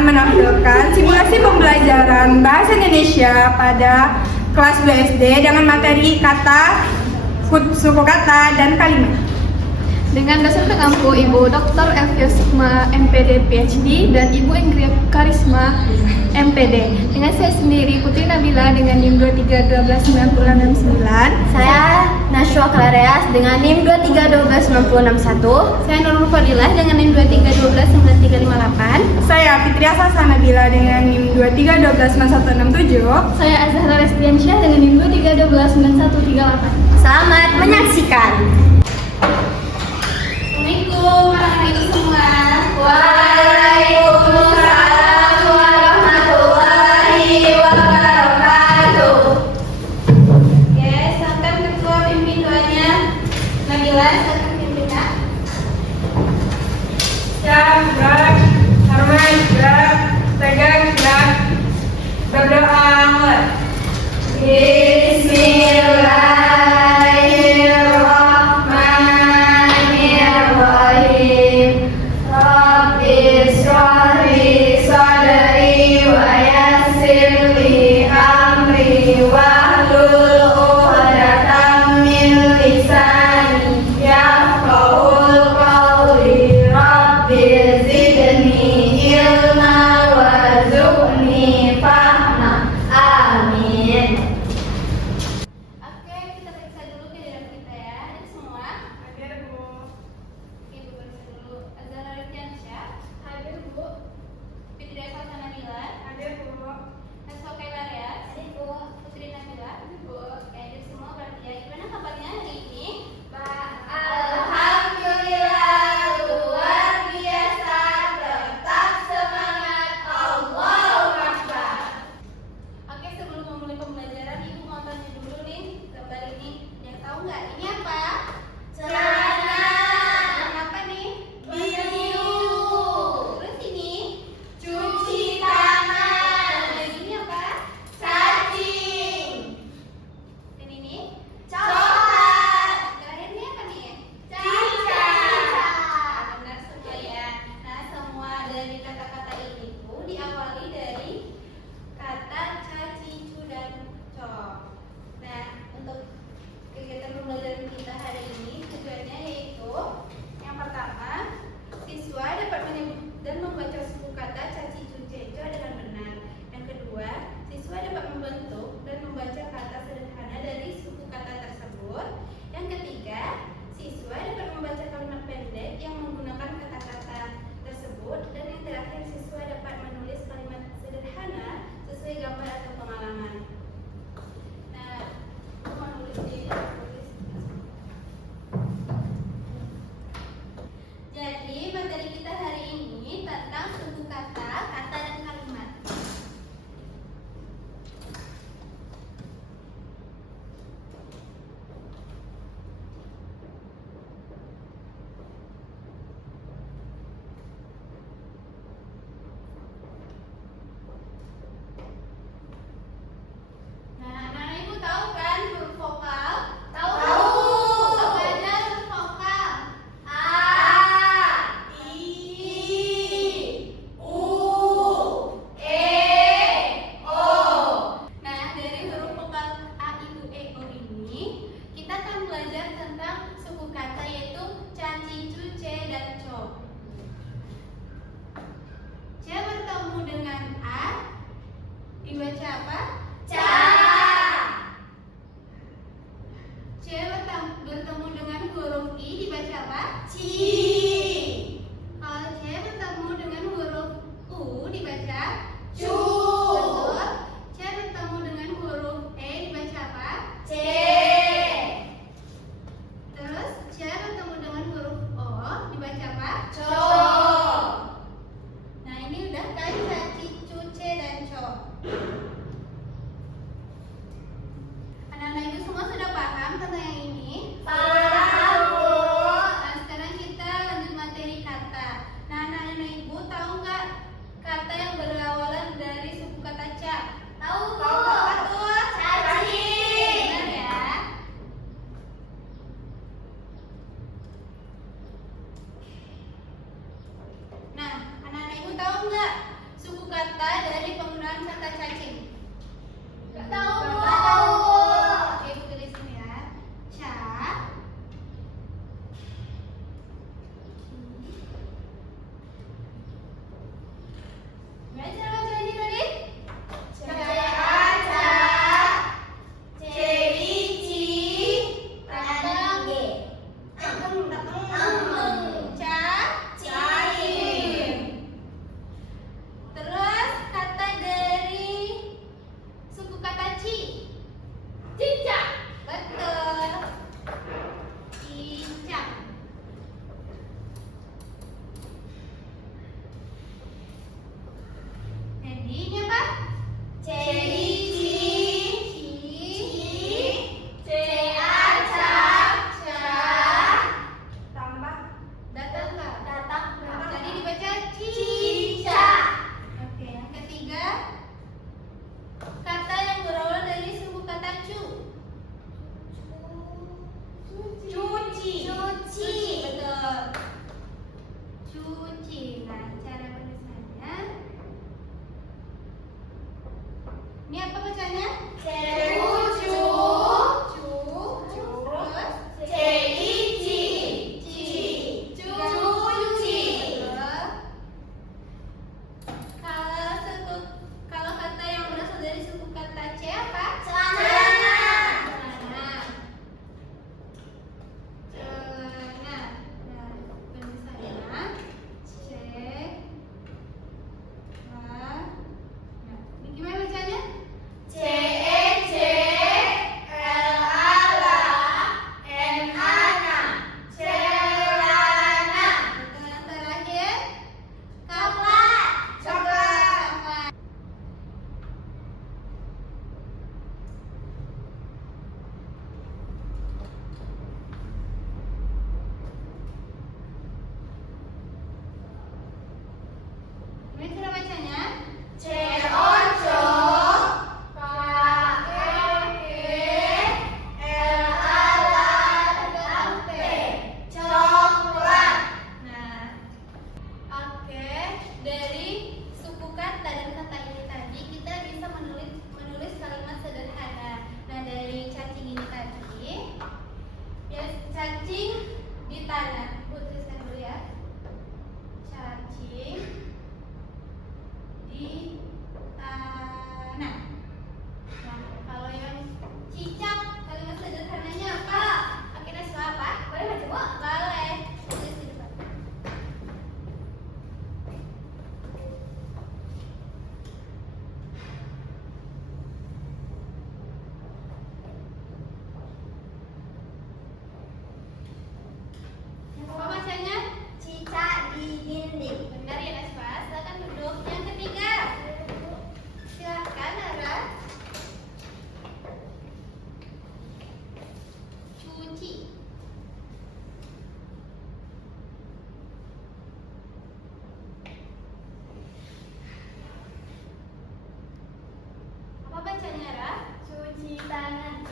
akan menampilkan simulasi pembelajaran Bahasa Indonesia pada kelas 2 SD dengan materi kata, suku kata, dan kalimat. Dengan dosen pengampu Ibu Dr. Elvia Sukma, MPD PhD, dan Ibu Ingrid Karisma, MPD. Dengan saya sendiri, Putri Nabila dengan NIM 23129669. Saya Nashwa Klareas dengan NIM 23129061. Saya Nurul Fadilah dengan NIM 23129358. Saya Fitria Sasa Nabila dengan NIM 23129167. Saya Azhara Restiansyah dengan NIM 23129138. Selamat menyaksikan. Assalamualaikum warahmatullahi semua. Waalaikumsalam warahmatullahi wabarakatuh. Oke, silakan ketua pimpin doanya. Nabila, silakan pimpin. Siap, gerak, hormat, gerak, tegang, gerak, berdoa, mulai. Bismillahirrahmanirrahim. Rabbi shrah li sadri wa yassir li amri wahlul 'uqdatam min lisani yafqahul qawli. Rabbi zidni ilma warzuqni fahma. Amin.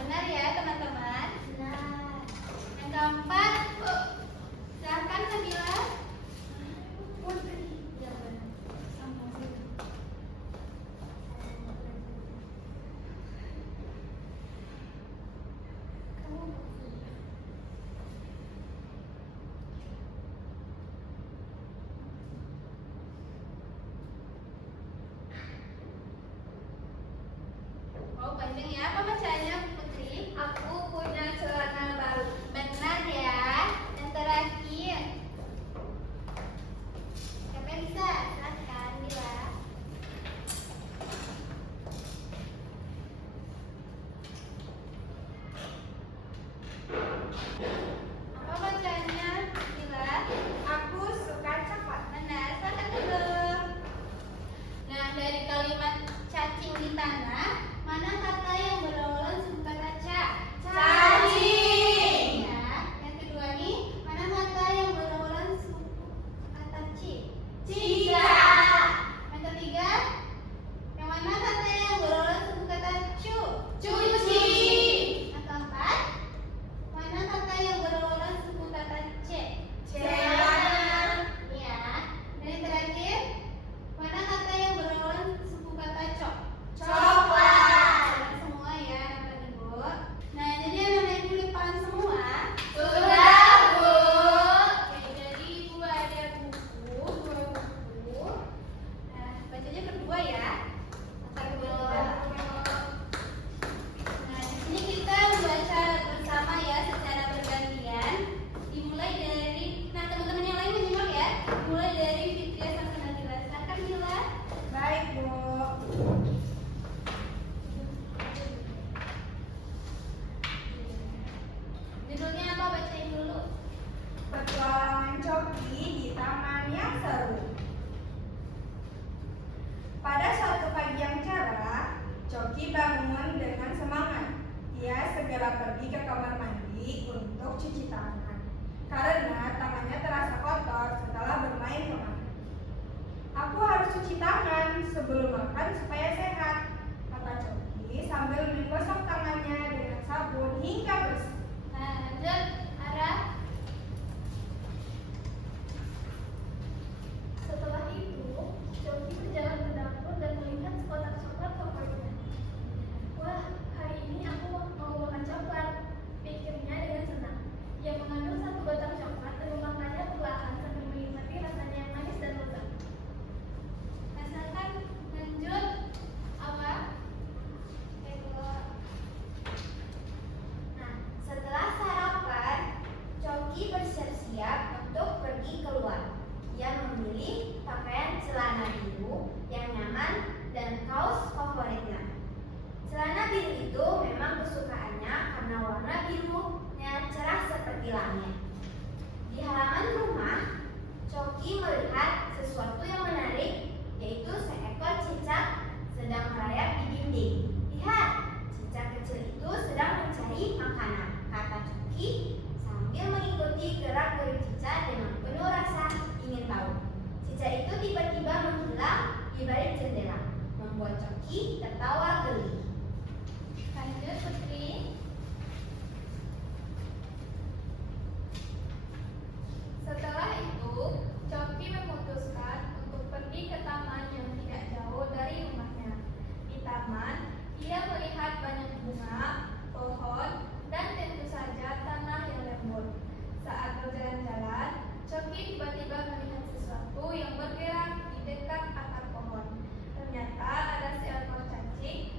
Benar ya teman-teman? Benar. Yang keempat, silakan Nabila. Putri. Ya benar. Kamu Oh, panjang ya. Apa bacaannya, Putri? Aku punya celana baru. Benar ya. Yang terakhir. Siapa yang bisa? Silakan, Mila. Apa bacaannya, Mila? Aku suka coklat. Benar, silakan dulu. Nah, dari kalimat cacing di tanah, mana kata yang berulang suku kata ca? Cacing. Ya. Yang kedua nih, mana kata yang berulang suku kata ci? Cicak. Yang ketiga, yang mana kata yang berulang suku kata cu? Cuci. Yang keempat, mana kata yang berulang suku kata c? Celana. Ya. Dan yang terakhir, mana kata yang berulang suku kata cok? Coklat. Semua ya, Bapak Ibu. Nah, jadi anak ibu lipan semua. Sudah, Bu. Oke, jadi ibu ada buku, 2 buku. Nah, bacanya berdua ya. Bapak Ibu. Nah, di sini kita membaca bersama ya secara bergantian. Dimulai dari, nah teman-teman yang lain menyimak ya. Dimulai dari Fitria sampai Nabila. Silakan Mila. Baik, Bu. Judulnya apa? Bacain dulu. Petualangan Coki di taman yang seru. Pada suatu pagi yang cerah, Coki bangun dengan semangat. Ia segera pergi ke kamar mandi untuk cuci tangan, karena tangannya terasa kotor setelah bermain kemarin. Aku harus cuci tangan sebelum makan supaya sehat, kata Coki sambil menggosok tangannya dengan sabun hingga bersih. Nah, lanjut. Ara. Setelah itu, Coki berjalan ke dapur dan melihat sekotak coklat favoritnya. Wah, hari ini aku mau makan coklat, pikirnya dengan senang. Ia mengambil satu batang coklat dan memakannya perlahan sambil menikmati rasanya yang manis dan lezat. Nah, silakan lanjut. Apa? Nah, setelah sarapan, Coki bersiap-siap untuk pergi keluar. Ia memilih pakaian celana biru yang nyaman dan kaos favoritnya. Celana biru itu memang kesukaannya karena warna birunya cerah seperti langit. Di halaman rumah, Coki melihat sesuatu yang menarik, yaitu seekor cicak sedang merayap di dinding. Lihat, cicak kecil itu sedang mencari makanan, kata Coki sambil mengikuti gerak-gerik cicak dengan penuh rasa ingin tahu. Cicak itu tiba-tiba menghilang di balik jendela, membuat Coki tertawa geli. Lanjut, Putri. Setelah itu, Coki memutuskan untuk pergi ke taman yang tidak jauh dari rumahnya. Di taman, ia melihat banyak bunga, pohon, dan tentu saja tanah yang lembut. Saat berjalan-jalan, Coki tiba-tiba melihat sesuatu yang bergerak di dekat akar pohon. Ternyata ada seekor cacing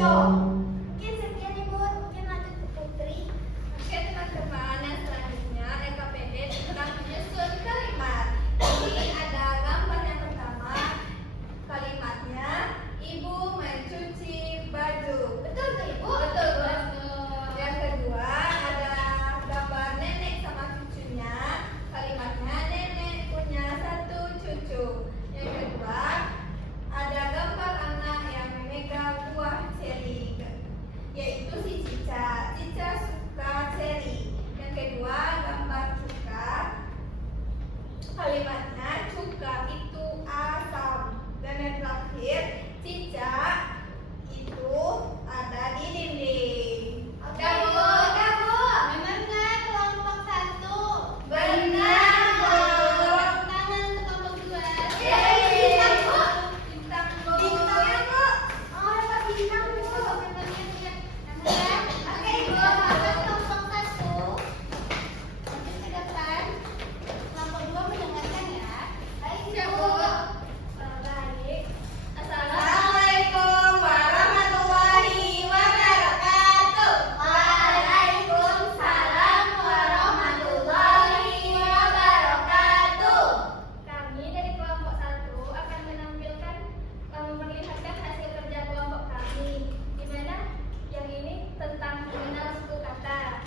co. Mungkin sekian Ibu, mungkin lanjut ke Putri. Oke teman-teman, yang selanjutnya LKPD tentang menyusun kalimat. Ini ada gambar yang pertama, kalimatnya ibu mencuci baju. Betul tuh Ibu? Betul. Yang kedua ada gambar nenek sama cucunya, kalimatnya nenek punya 1 cucu. Yang kedua ada gambar anak yang memegang buah ceri, yaitu si Cica. Cica suka ceri. Yang kedua gambar cuka, kalimatnya cuka itu asam. Dan yang terakhir Cica itu ada di dinding. Oke Bu. Benar nggak kelompok 1? Benar, Bu. Tepuk tangan untuk kelompok 2. Bintang Bu. Bintang, Bu. Bintangnya, Bu. Oh, dapat bintang Bu. Oke Ibu, dapat kelompok 1. Lanjut ke depan. Kelompok 2 mendengarkan ya. Baik Siap, Bu. Bu. Baik. Assalamualaikum warahmatullahi wabarakatuh. Waalaikumsalam warahmatullahi wabarakatuh. Kami dari kelompok 1 akan menampilkan memperlihatkan hasil kerja kelompok kami, di mana yang ini tentang mengenal suku kata.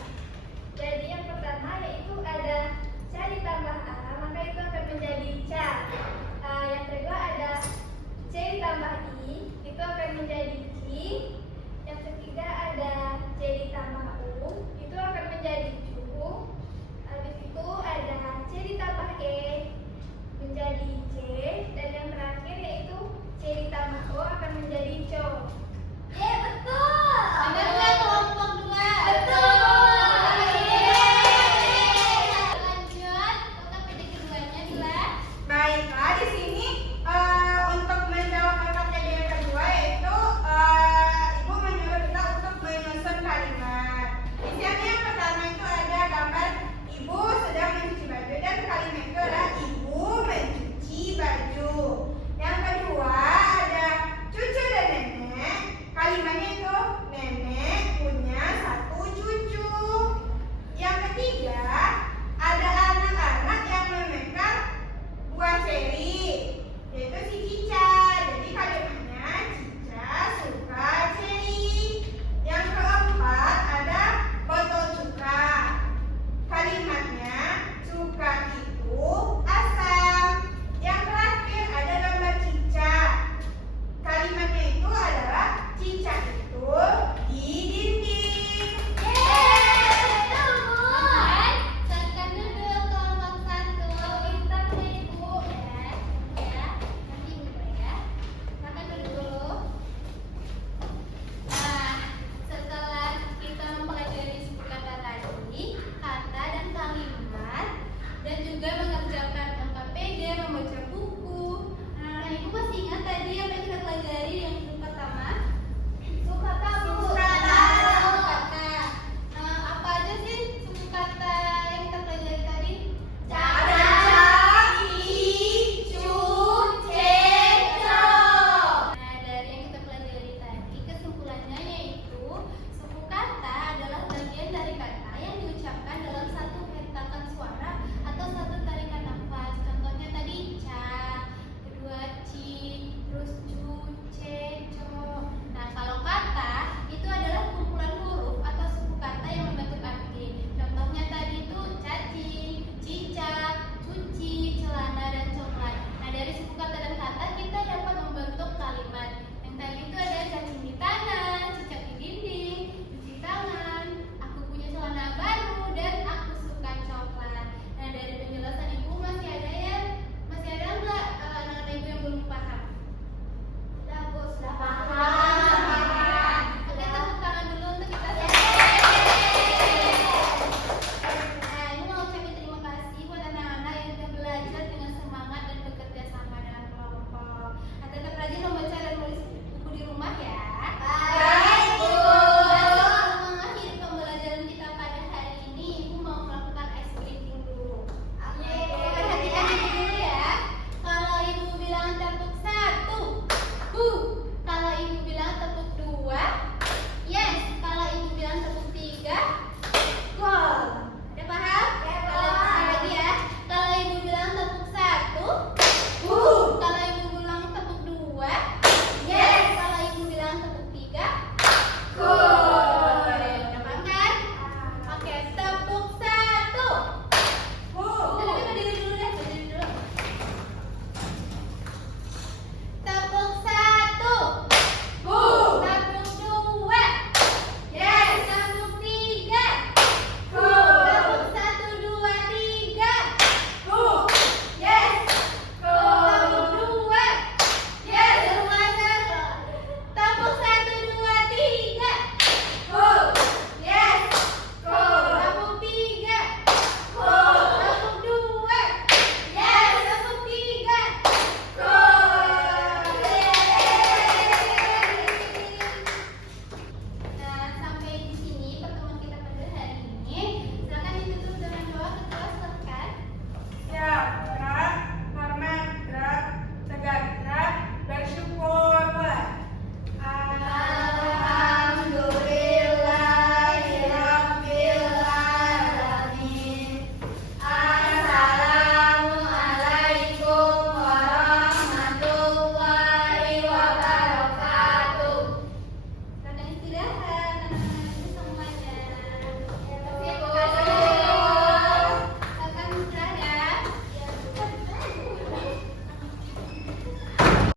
Jadi yang pertama yaitu ada ca ditambah a, maka itu akan menjadi ca. Yang kedua ada c ditambah i, itu akan menjadi ci. Yang ketiga ada c ditambah u, itu akan menjadi cu. Habis itu ada c ditambah e menjadi c, dan yang terakhir yaitu c ditambah o akan menjadi co. Betul. Benar nggak kelompok 2? Betul. Lanjut, LKPD keduanya Bila. Baiklah, di sini untuk menjawab LKPD yang kedua yaitu Ibu menyuruh kita untuk menyusun kalimat. Di sini yang pertama itu ada gambar ibu sedang mencuci baju dan kalimat itu adalah ibu mencuci baju. Yang kedua ada cucu dan nenek. Kalimatnya itu nenek punya 1 cucu. Yang ketiga ada anak-anak yang memegang buah ceri, yaitu si Cica. Jadi kalimatnya Cica suka ceri. Yang keempat ada botol cuka. Kalimatnya cuka itu asam. Yang terakhir ada gambar Cica. Kalimatnya itu adalah Cica itu di dinding. Betul Bu. Silakan duduk kelompok 1. Bintang nih, Bu. Ya, nanti Ibu ya. Silakan duduk dulu. Nah, setelah kita mempelajari suku kata tadi, kata dan kalimat, dan juga mengerjakan LKPD, membaca buku. Nah, Ibu masih ingat tadi apa yang kita pelajari yang suku pertama? Suku kata Bu. Suku kata. Apa aja sih suku kata yang kita pelajari tadi? Ada Icu, ceco. Nah, dari yang kita pelajari tadi, kesimpulannya yaitu suku kata adalah bagian dari kata yang diucapkan dalam satu hentakan suara atau satu